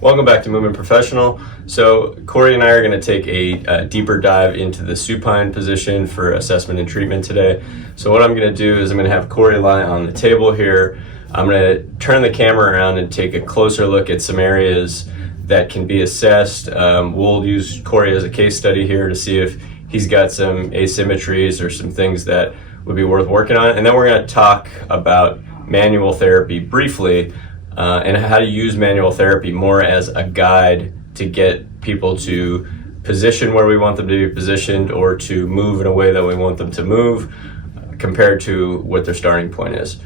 Welcome back to Movement Professional. So Corey and I are going to take a deeper dive into the supine position for assessment and treatment today. So what I'm going to do is I'm going to have Corey lie on the table here. I'm going to turn the camera around and take a closer look at some areas that can be assessed. We'll use Corey as a case study here to see if he's got some asymmetries or some things that would be worth working on. And then we're going to talk about manual therapy briefly, and how to use manual therapy more as a guide to get people to position where we want them to be positioned or to move in a way that we want them to move compared to what their starting point is.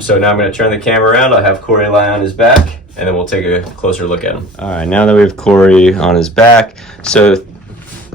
So now I'm going to turn the camera around. I'll have Corey lie on his back, and then we'll take a closer look at him. All right, now that we have Corey on his back, so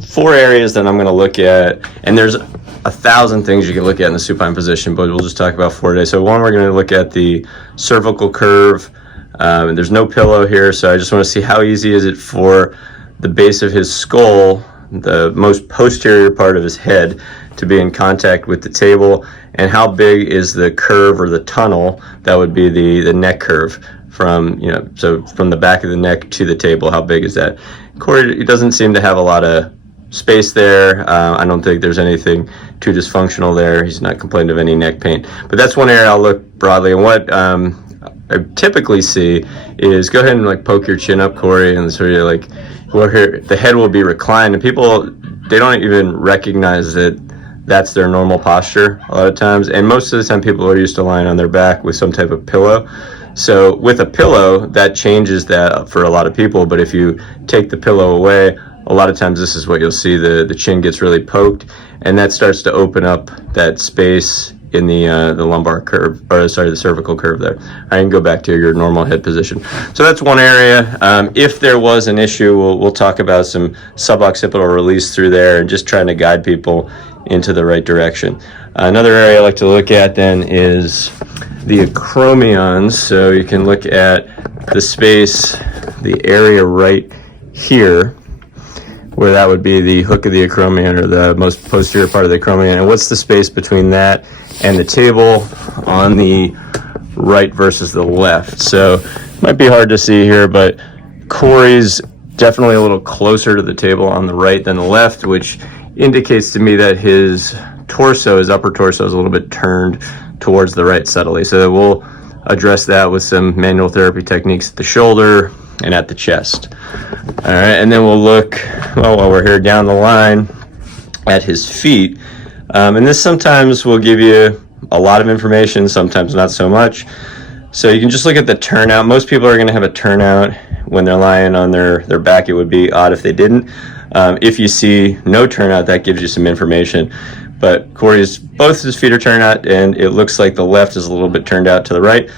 4 areas that I'm going to look at, and there's 1,000 things you can look at in the supine position, but we'll just talk about 4 today. So one, we're going to look at the cervical curve. There's no pillow here, so I just want to see how easy is it for the base of his skull, the most posterior part of his head, to be in contact with the table, and how big is the curve or the tunnel that would be the neck curve from, so from the back of the neck to the table, how big is that? Corey, he doesn't seem to have a lot of space there. I don't think there's anything too dysfunctional there. He's not complaining of any neck pain. But that's one area I'll look broadly. And what I typically see is go ahead and poke your chin up, Corey, and sort of where the head will be reclined. And people, they don't even recognize that that's their normal posture a lot of times. And most of the time people are used to lying on their back with some type of pillow. So with a pillow, that changes that for a lot of people. But if you take the pillow away, a lot of times this is what you'll see. The chin gets really poked, and that starts to open up that space in the lumbar curve, or sorry, the cervical curve there. I can go back to your normal head position. So that's one area. If there was an issue, we'll talk about some suboccipital release through there and just trying to guide people into the right direction. Another area I like to look at then is the acromions. So you can look at the space, the area right here, where that would be the hook of the acromion, or the most posterior part of the acromion, and what's the space between that and the table on the right versus the left. So it might be hard to see here, but Corey's definitely a little closer to the table on the right than the left, which indicates to me that his torso, his upper torso, is a little bit turned towards the right subtly. So we'll address that with some manual therapy techniques at the shoulder and at the chest. All right, and then we'll look, while we're here, down the line at his feet. And this sometimes will give you a lot of information, sometimes not so much. So you can just look at the turnout. Most people are going to have a turnout when they're lying on their back. It would be odd if they didn't. If you see no turnout, that gives you some information. But Corey's, both his feet are turned out, and it looks like the left is a little bit turned out to the right.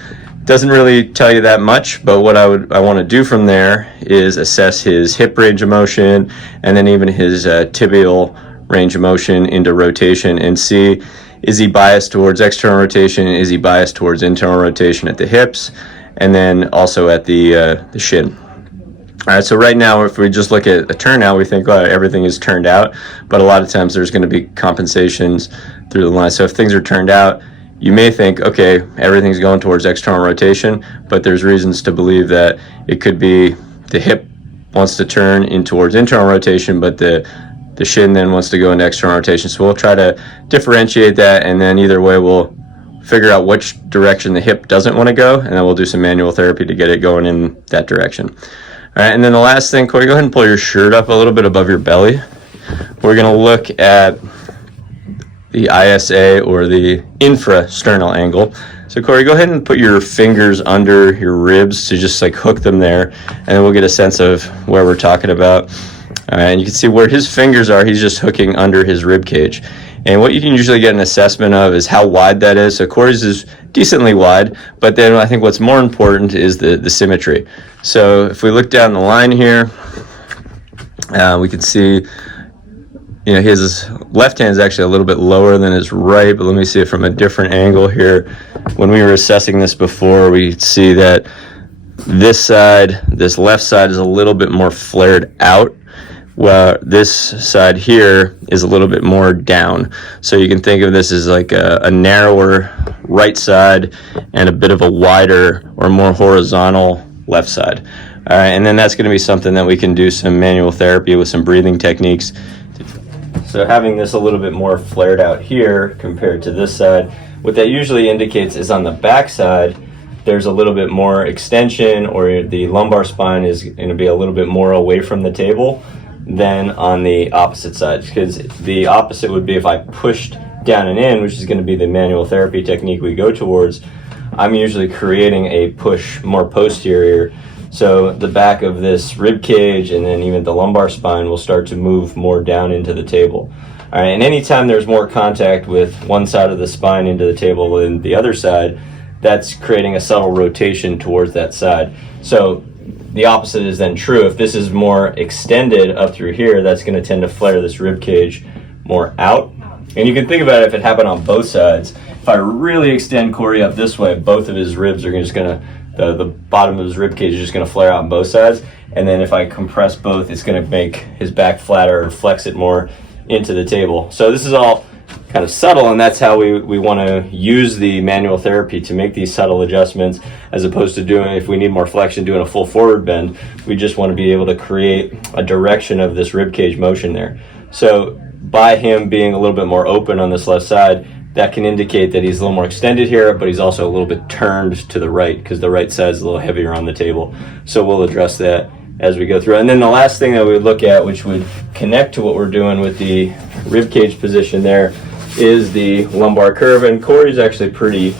Doesn't really tell you that much, but what I want to do from there is assess his hip range of motion, and then even his tibial range of motion into rotation, and see, is he biased towards external rotation, is he biased towards internal rotation at the hips, and then also at the shin. All right, so right now, if we just look at a turnout, we think, oh, everything is turned out, but a lot of times there's going to be compensations through the line. So if things are turned out, you may think, okay, everything's going towards external rotation, but there's reasons to believe that it could be the hip wants to turn in towards internal rotation, but the shin then wants to go into external rotation. So we'll try to differentiate that, and then either way we'll figure out which direction the hip doesn't want to go, and then we'll do some manual therapy to get it going in that direction. All right, and then the last thing, Corey, go ahead and pull your shirt up a little bit above your belly. We're going to look at the ISA, or the infrasternal angle. So Corey, go ahead and put your fingers under your ribs to just hook them there, and then we'll get a sense of where we're talking about. And you can see where his fingers are, he's just hooking under his rib cage. And what you can usually get an assessment of is how wide that is. So Corey's is decently wide, but then I think what's more important is the symmetry. So if we look down the line here, we can see, his left hand is actually a little bit lower than his right, but let me see it from a different angle here. When we were assessing this before, we see that this left side is a little bit more flared out, while this side here is a little bit more down. So you can think of this as a narrower right side and a bit of a wider or more horizontal left side. All right, and then that's going to be something that we can do some manual therapy with some breathing techniques. So having this a little bit more flared out here compared to this side, what that usually indicates is on the back side, there's a little bit more extension, or the lumbar spine is going to be a little bit more away from the table than on the opposite side. Because the opposite would be if I pushed down and in, which is going to be the manual therapy technique we go towards, I'm usually creating a push more posterior. So the back of this rib cage and then even the lumbar spine will start to move more down into the table. All right, and anytime there's more contact with one side of the spine into the table than the other side, that's creating a subtle rotation towards that side. So the opposite is then true. If this is more extended up through here, that's going to tend to flare this rib cage more out. And you can think about it if it happened on both sides. If I really extend Corey up this way, both of his ribs are just going to, the bottom of his rib cage is just going to flare out on both sides. And then if I compress both, it's going to make his back flatter or flex it more into the table. So this is all kind of subtle, and that's how we want to use the manual therapy to make these subtle adjustments, as opposed to doing, if we need more flexion, doing a full forward bend. We just want to be able to create a direction of this rib cage motion there. So by him being a little bit more open on this left side, that can indicate that he's a little more extended here, but he's also a little bit turned to the right because the right side is a little heavier on the table. So we'll address that as we go through. And then the last thing that we would look at, which would connect to what we're doing with the rib cage position there, is the lumbar curve. And Corey's actually pretty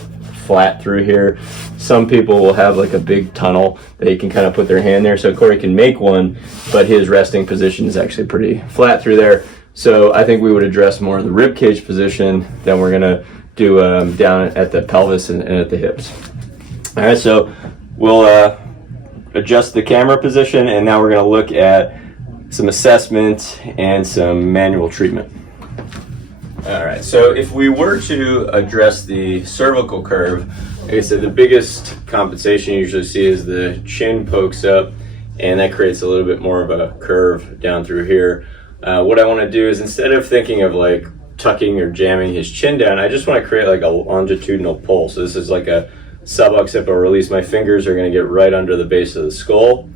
flat through here. Some people will have like a big tunnel that you can kind of put their hand there. So Corey can make one, but his resting position is actually pretty flat through there. So I think we would address more of the rib cage position than we're gonna do down at the pelvis and at the hips. All right, so we'll adjust the camera position, and now we're gonna look at some assessment and some manual treatment. All right, so if we were to address the cervical curve, like I said, the biggest compensation you usually see is the chin pokes up, and that creates a little bit more of a curve down through here. What I want to do is, instead of thinking of like tucking or jamming his chin down, I just want to create like a longitudinal pull. So this is like a suboccipital release. My fingers are going to get right under the base of the skull.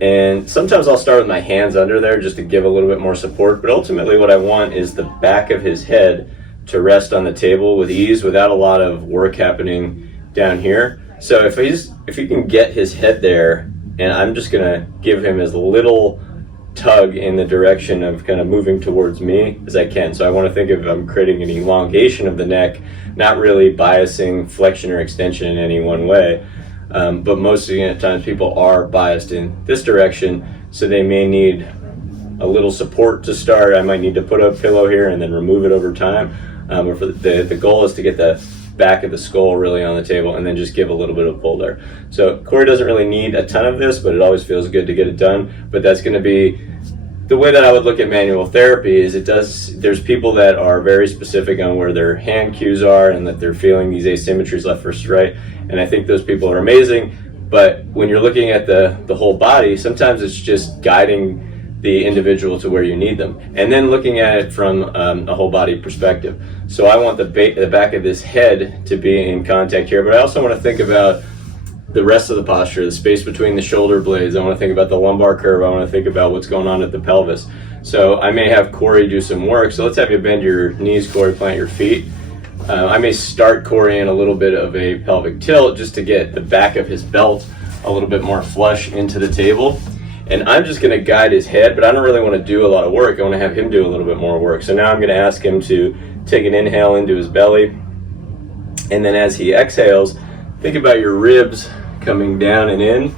And sometimes I'll start with my hands under there just to give a little bit more support. But ultimately what I want is the back of his head to rest on the table with ease without a lot of work happening down here. So if he can get his head there, and I'm just going to give him as little tug in the direction of kind of moving towards me as I can. So I want to think of I'm creating an elongation of the neck, not really biasing flexion or extension in any one way. But most of the times people are biased in this direction, so they may need a little support to start. I might need to put a pillow here and then remove it over time. Or for the goal is to get the back of the skull really on the table and then just give a little bit of pull there. So Corey doesn't really need a ton of this, but it always feels good to get it done. But that's going to be the way that I would look at manual therapy. Is there's people that are very specific on where their hand cues are and that they're feeling these asymmetries left versus right, and I think those people are amazing. But when you're looking at the whole body, sometimes it's just guiding the individual to where you need them, and then looking at it from a whole body perspective. So I want the back of this head to be in contact here, but I also want to think about the rest of the posture, the space between the shoulder blades. I want to think about the lumbar curve. I want to think about what's going on at the pelvis. So I may have Corey do some work. So let's have you bend your knees, Corey, plant your feet. I may start Corey in a little bit of a pelvic tilt just to get the back of his belt a little bit more flush into the table. And I'm just going to guide his head, but I don't really want to do a lot of work. I want to have him do a little bit more work. So now I'm going to ask him to take an inhale into his belly. And then as he exhales, think about your ribs coming down and in.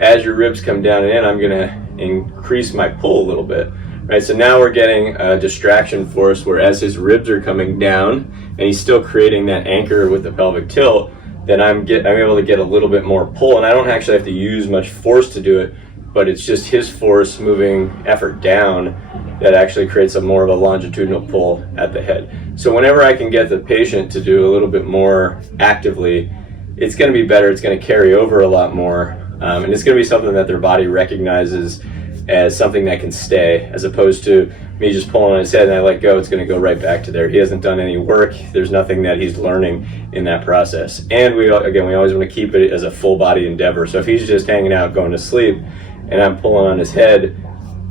As your ribs come down and in, I'm going to increase my pull a little bit. Right, so now we're getting a distraction force where as his ribs are coming down and he's still creating that anchor with the pelvic tilt, then I'm able to get a little bit more pull, and I don't actually have to use much force to do it, but it's just his force moving effort down that actually creates more of a longitudinal pull at the head. So whenever I can get the patient to do a little bit more actively, it's going to be better, it's going to carry over a lot more, and it's going to be something that their body recognizes as something that can stay, as opposed to me just pulling on his head and I let go, it's going to go right back to there. He hasn't done any work. There's nothing that he's learning in that process. And we always want to keep it as a full body endeavor. So if he's just hanging out, going to sleep, and I'm pulling on his head,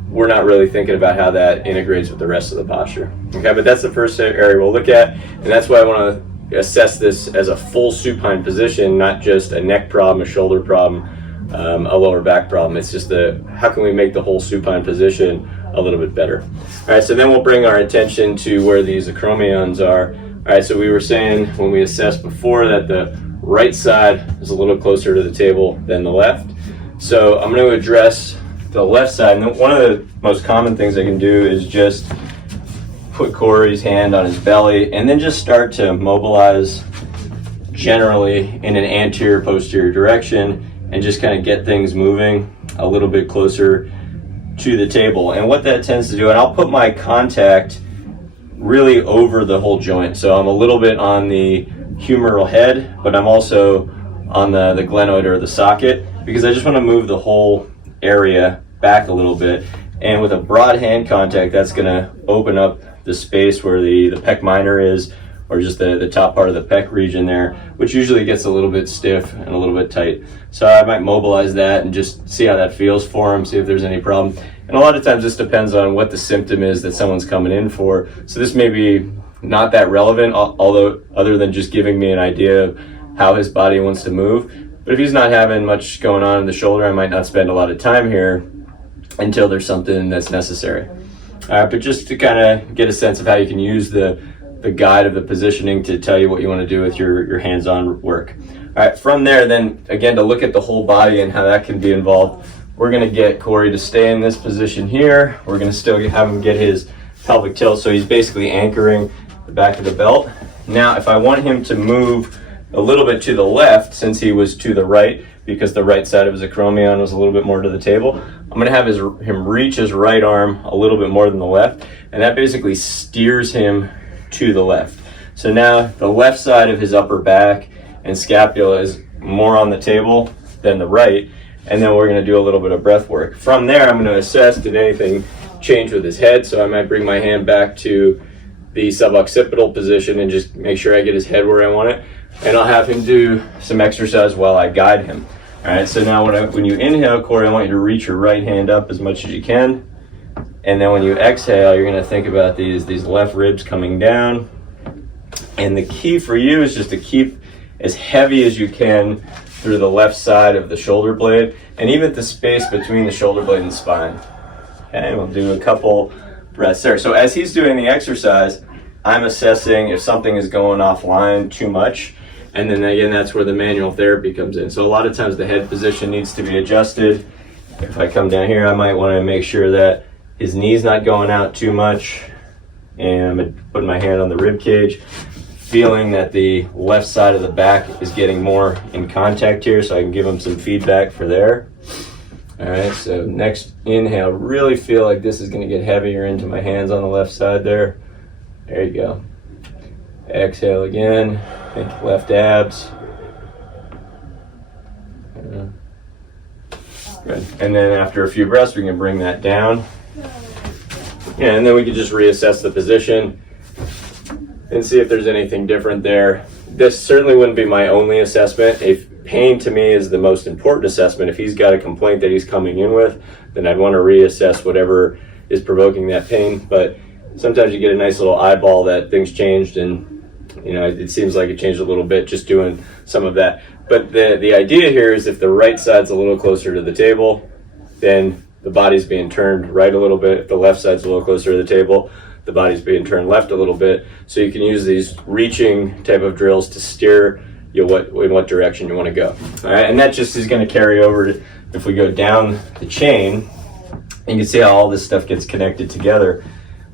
we're not really thinking about how that integrates with the rest of the posture. Okay, but that's the first area we'll look at, and that's why I want to assess this as a full supine position, not just a neck problem, a shoulder problem, a lower back problem. It's just how can we make the whole supine position a little bit better. All right, so then we'll bring our attention to where these acromions are. All right, so we were saying when we assessed before that the right side is a little closer to the table than the left. So I'm going to address the left side. And one of the most common things I can do is just put Corey's hand on his belly and then just start to mobilize generally in an anterior posterior direction and just kind of get things moving a little bit closer to the table. And what that tends to do, and I'll put my contact really over the whole joint. So I'm a little bit on the humeral head, but I'm also on the glenoid or the socket, because I just want to move the whole area back a little bit. And with a broad hand contact, that's going to open up the space where the pec minor is, or just the top part of the pec region there, which usually gets a little bit stiff and a little bit tight. So I might mobilize that and just see how that feels for him, see if there's any problem. And a lot of times this depends on what the symptom is that someone's coming in for. So this may be not that relevant, although other than just giving me an idea of how his body wants to move. But if he's not having much going on in the shoulder, I might not spend a lot of time here until there's something that's necessary. But just to kind of get a sense of how you can use the guide of the positioning to tell you what you want to do with your hands-on work. All right, from there, then again, to look at the whole body and how that can be involved, we're going to get Corey to stay in this position here. We're going to still have him get his pelvic tilt, so he's basically anchoring the back of the belt. Now, if I want him to move a little bit to the left, since he was to the right, because the right side of his acromion was a little bit more to the table, I'm going to have him reach his right arm a little bit more than the left, and that basically steers him to the left. So now the left side of his upper back and scapula is more on the table than the right, and then we're going to do a little bit of breath work. From there, I'm going to assess, did anything change with his head? So I might bring my hand back to the suboccipital position and just make sure I get his head where I want it, and I'll have him do some exercise while I guide him. All right, so now when you inhale, Corey, I want you to reach your right hand up as much as you can. And then when you exhale, you're going to think about these left ribs coming down. And the key for you is just to keep as heavy as you can through the left side of the shoulder blade, and even the space between the shoulder blade and spine. Okay, we'll do a couple breaths there. So as he's doing the exercise, I'm assessing if something is going offline too much. And then again, that's where the manual therapy comes in. So a lot of times the head position needs to be adjusted. If I come down here, I might want to make sure that his knee's not going out too much. And I'm putting my hand on the rib cage, feeling that the left side of the back is getting more in contact here, so I can give him some feedback for there. All right, so next inhale, really feel like this is going to get heavier into my hands on the left side there. There you go. Exhale again, think left abs. Good. And then after a few breaths, we can bring that down. Yeah, and then we can just reassess the position and see if there's anything different there. This certainly wouldn't be my only assessment. If pain to me is the most important assessment, if he's got a complaint that he's coming in with, then I'd want to reassess whatever is provoking that pain. But sometimes you get a nice little eyeball that things changed, and it seems like it changed a little bit just doing some of that. But the idea here is if the right side's a little closer to the table, then the body's being turned right a little bit. If the left side's a little closer to the table, the body's being turned left a little bit. So you can use these reaching type of drills to steer in what direction you want to go. All right, and that just is going to carry over to, if we go down the chain, and you can see how all this stuff gets connected together.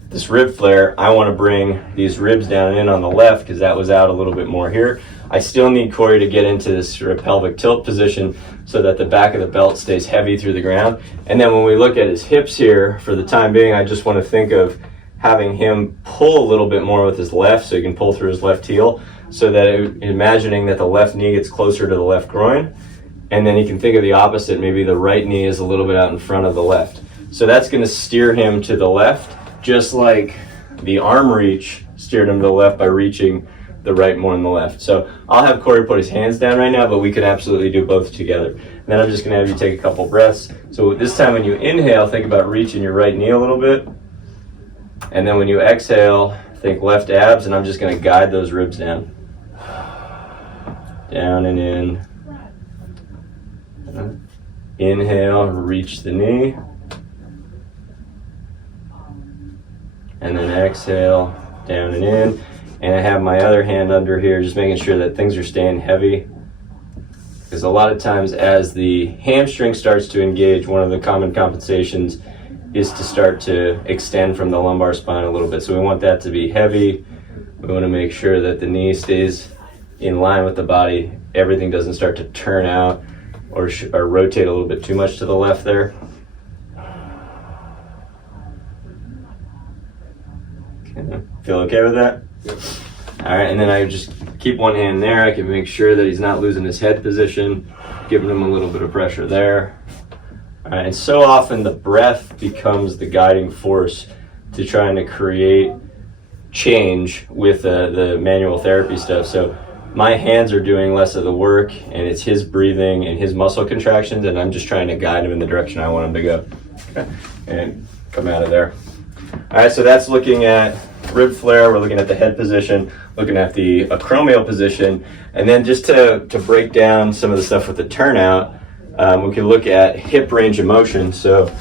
This rib flare, I want to bring these ribs down in on the left because that was out a little bit more here. I still need Corey to get into this sort of pelvic tilt position so that the back of the belt stays heavy through the ground. And then when we look at his hips here, for the time being, I just want to think of having him pull a little bit more with his left, so he can pull through his left heel, so that imagining that the left knee gets closer to the left groin. And then you can think of the opposite, maybe the right knee is a little bit out in front of the left. So that's going to steer him to the left, just like the arm reach steered him to the left by reaching the right more than the left. So I'll have Corey put his hands down right now, but we can absolutely do both together. And then I'm just going to have you take a couple breaths. So this time when you inhale, think about reaching your right knee a little bit. And then when you exhale, think left abs, and I'm just going to guide those ribs down. Down and in. Inhale, reach the knee. And then exhale, down and in. And I have my other hand under here, just making sure that things are staying heavy. Because a lot of times as the hamstring starts to engage, one of the common compensations is to start to extend from the lumbar spine a little bit. So we want that to be heavy. We want to make sure that the knee stays in line with the body. Everything doesn't start to turn out or rotate a little bit too much to the left there. Okay. Feel okay with that? Yep. All right, and then I just keep one hand there. I can make sure that he's not losing his head position, giving him a little bit of pressure there. All right, and so often the breath becomes the guiding force to trying to create change with the manual therapy stuff. So my hands are doing less of the work, and it's his breathing and his muscle contractions, and I'm just trying to guide him in the direction I want him to go. Okay. And come out of there. All right, so that's looking at rib flare. We're looking at the head position, looking at the acromial position, and then just to break down some of the stuff with the turnout, we can look at hip range of motion. So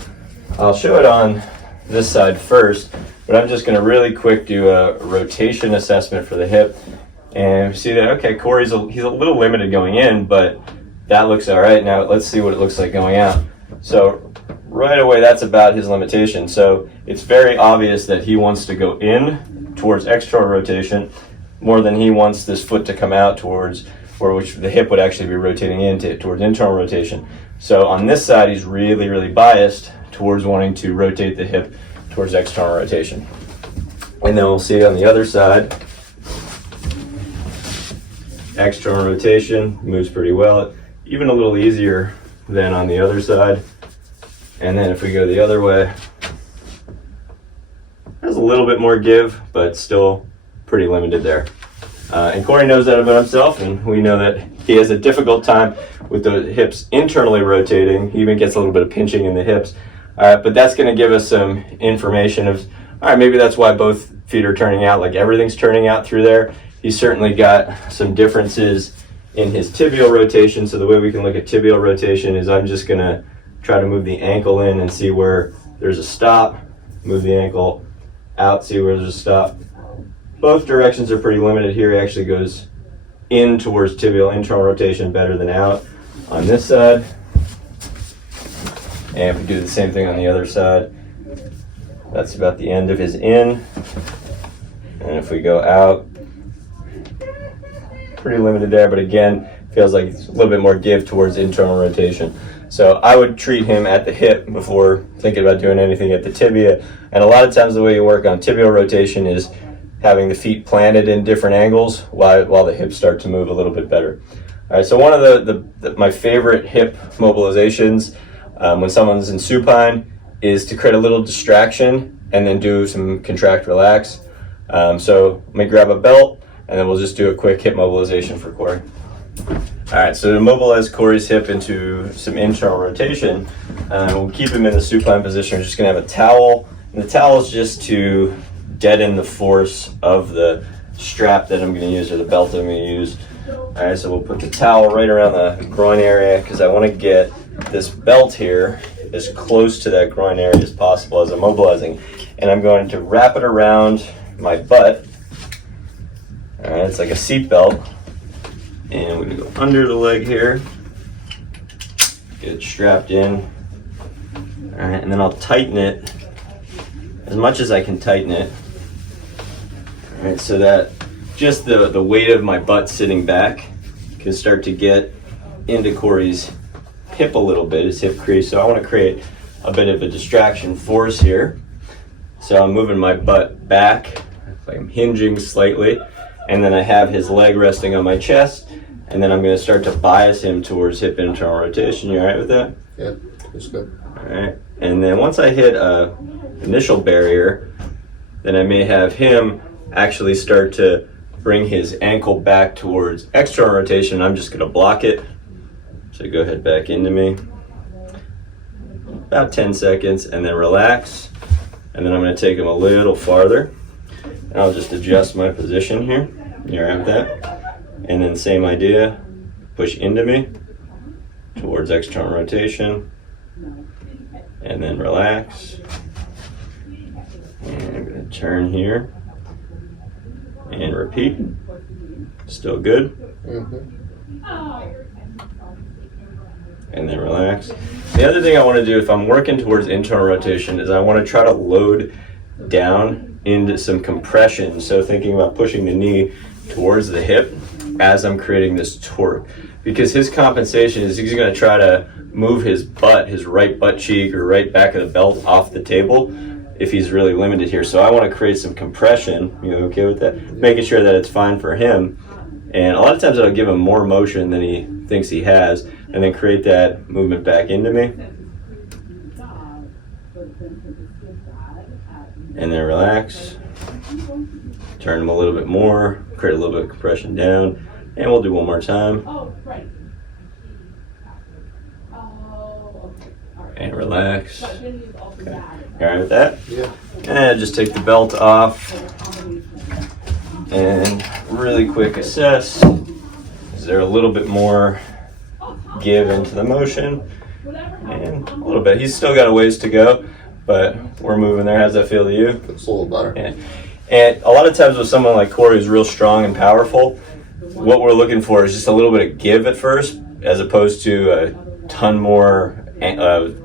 I'll show it on this side first, but I'm just going to really quick do a rotation assessment for the hip. And see that, okay, Corey's he's a little limited going in, but that looks all right. Now let's see what it looks like going out. So right away, that's about his limitation. So it's very obvious that he wants to go in towards external rotation more than he wants this foot to come out towards, or which the hip would actually be rotating into towards internal rotation. So on this side, he's really, really biased towards wanting to rotate the hip towards external rotation. And then we'll see on the other side, external rotation moves pretty well, even a little easier than on the other side. And then if we go the other way, there's a little bit more give, but still pretty limited there. And Corey knows that about himself, and we know that he has a difficult time with the hips internally rotating. He even gets a little bit of pinching in the hips. But that's going to give us some information of, all right, maybe that's why both feet are turning out, like everything's turning out through there. He's certainly got some differences in his tibial rotation. So the way we can look at tibial rotation is I'm just going to try to move the ankle in and see where there's a stop, move the ankle out, see where there's a stop. Both directions are pretty limited here. He actually goes in towards tibial internal rotation better than out on this side. And if we do the same thing on the other side, that's about the end of his in. And if we go out, pretty limited there, but again, feels like it's a little bit more give towards internal rotation. So I would treat him at the hip before thinking about doing anything at the tibia. And a lot of times the way you work on tibial rotation is having the feet planted in different angles while the hips start to move a little bit better. All right, so one of my favorite hip mobilizations when someone's in supine is to create a little distraction and then do some contract relax. So let me grab a belt and then we'll just do a quick hip mobilization for Corey. All right, so to mobilize Corey's hip into some internal rotation, we'll keep him in the supine position. We're just gonna have a towel, and the towel is just to deaden the force of the strap that I'm gonna use, or the belt that I'm gonna use. All right, so we'll put the towel right around the groin area because I wanna get this belt here as close to that groin area as possible as I'm mobilizing. And I'm going to wrap it around my butt. All right, it's like a seat belt. And we're gonna go under the leg here, get it strapped in. All right, and then I'll tighten it as much as I can tighten it. All right, so that just the weight of my butt sitting back can start to get into Corey's hip a little bit, his hip crease. So I wanna create a bit of a distraction force here. So I'm moving my butt back, like I'm hinging slightly, and then I have his leg resting on my chest. And then I'm going to start to bias him towards hip internal rotation. You all right with that? Yeah, that's good. All right. And then once I hit a initial barrier, then I may have him actually start to bring his ankle back towards external rotation. I'm just going to block it. So go ahead back into me. About 10 seconds, and then relax. And then I'm going to take him a little farther. And I'll just adjust my position here. You're at that. And then same idea. Push into me towards external rotation. And then relax. And I'm going to turn here. And repeat. Still good. And then relax. The other thing I want to do if I'm working towards internal rotation is I want to try to load down into some compression. So thinking about pushing the knee towards the hip as I'm creating this torque. Because his compensation is he's going to try to move his butt, his right butt cheek or right back of the belt off the table if he's really limited here. So I want to create some compression. You okay with that? Making sure that it's fine for him. And a lot of times I'll give him more motion than he thinks he has, and then create that movement back into me. And then relax. Turn him a little bit more, create a little bit of compression down, and we'll do one more time. And relax. Okay. You all right with that? Yeah. And just take the belt off. And really quick assess. Is there a little bit more give into the motion? And a little bit. He's still got a ways to go, but we're moving there. How's that feel to you? It's a little better. And a lot of times with someone like Corey who's real strong and powerful, what we're looking for is just a little bit of give at first, as opposed to a ton more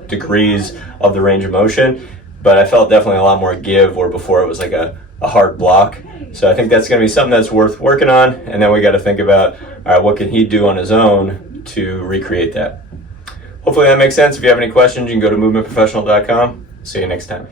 degrees of the range of motion. But I felt definitely a lot more give where before it was like a hard block. So I think that's going to be something that's worth working on. And then we got to think about, all right, what can he do on his own to recreate that? Hopefully that makes sense. If you have any questions, you can go to movementprofessional.com. See you next time.